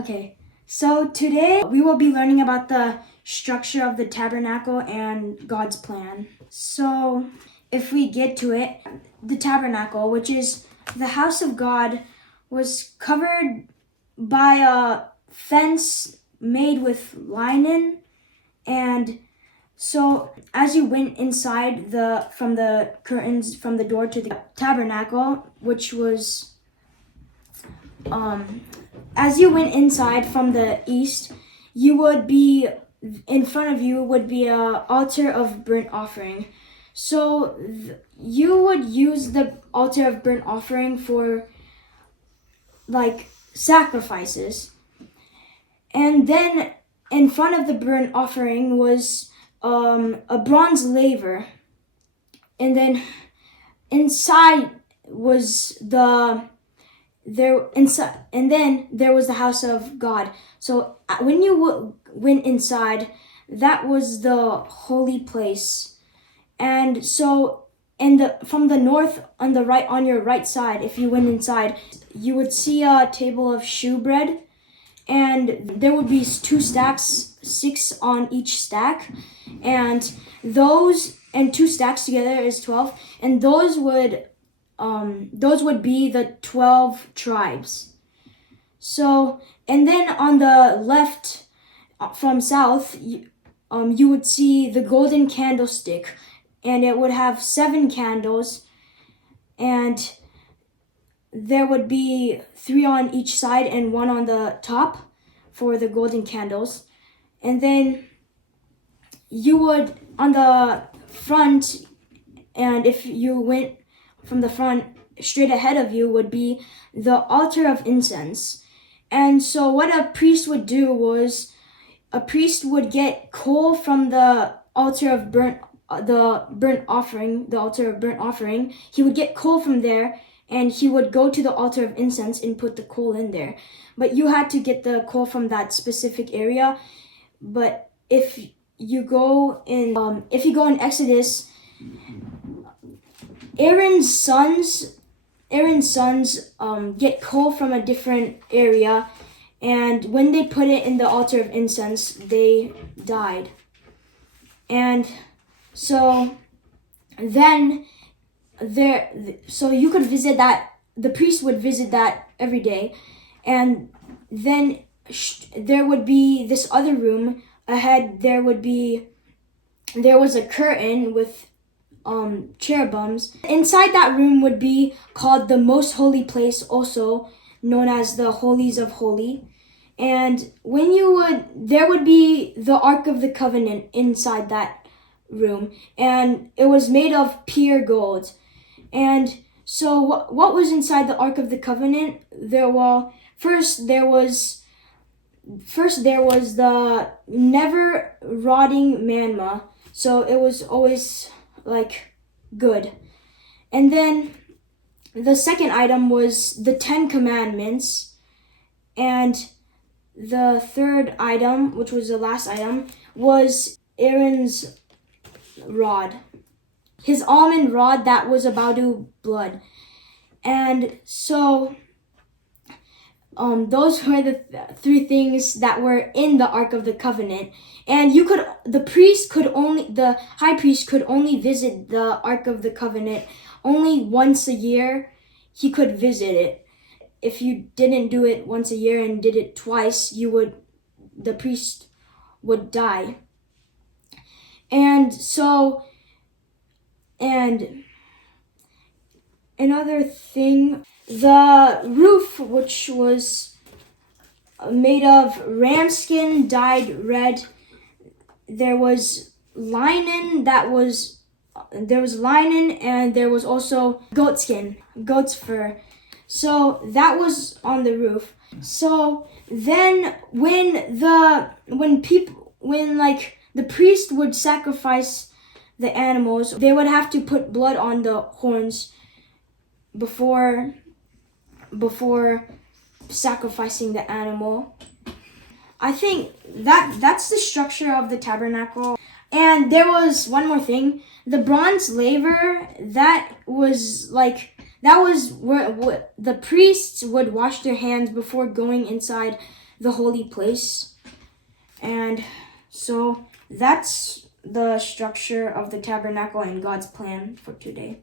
Okay, so today we will be learning about the structure of the tabernacle and God's plan. So, if we get to it, the tabernacle, which is the house of God, was covered by a fence made with linen, and so as you went inside from the curtains from the door to the tabernacle, which was as you went inside from the east, in front of you would be a altar of burnt offering. So you would use the altar of burnt offering for like sacrifices. And then in front of the burnt offering was a bronze laver. And then inside was and then there was the house of God. So when you went inside, that was the holy place. And so from the north on your right side, if you went inside, you would see a table of shewbread, and there would be 2 stacks, 6 on each stack, and 2 stacks together is 12, and those would be the 12 tribes. So, and then on the left from south, you would see the golden candlestick, and it would have 7 candles, and there would be 3 on each side and 1 on the top for the golden candles. And then you would, on the front, and if you went from the front, straight ahead of you would be the altar of incense. And so what a priest would do was, a priest would get coal from the altar of burnt offering. He would get coal from there, and he would go to the altar of incense and put the coal in there. But you had to get the coal from that specific area. But if you go in Exodus, Aaron's sons get coal from a different area, and when they put it in the altar of incense, they died. And so then so you could visit that, the priest would visit that every day, and then there would be this other room ahead. There was a curtain with cherubims. Inside that room would be called the most holy place, also known as the holies of holy. And there would be the Ark of the Covenant inside that room, and it was made of pure gold. And so what was inside the Ark of the Covenant? First there was the never rotting manna, so it was always like good. And then the second item was the 10 commandments, and the third item, which was the last item, was Aaron's rod, his almond rod that was about to blood. And so those were the 3 things that were in the Ark of the Covenant. And the high priest could only visit the Ark of the Covenant only once a year. He could visit it. If you didn't do it once a year and did it twice, the priest would die. And so, and another thing, the roof, which was made of ram skin dyed red, there was linen, and there was also goat's fur. So that was on the roof. So then when the priest would sacrifice the animals, they would have to put blood on the horns before sacrificing the animal. I think that's the structure of the tabernacle. And there was one more thing. The bronze laver, that was where the priests would wash their hands before going inside the holy place. And so that's the structure of the tabernacle and God's plan for today.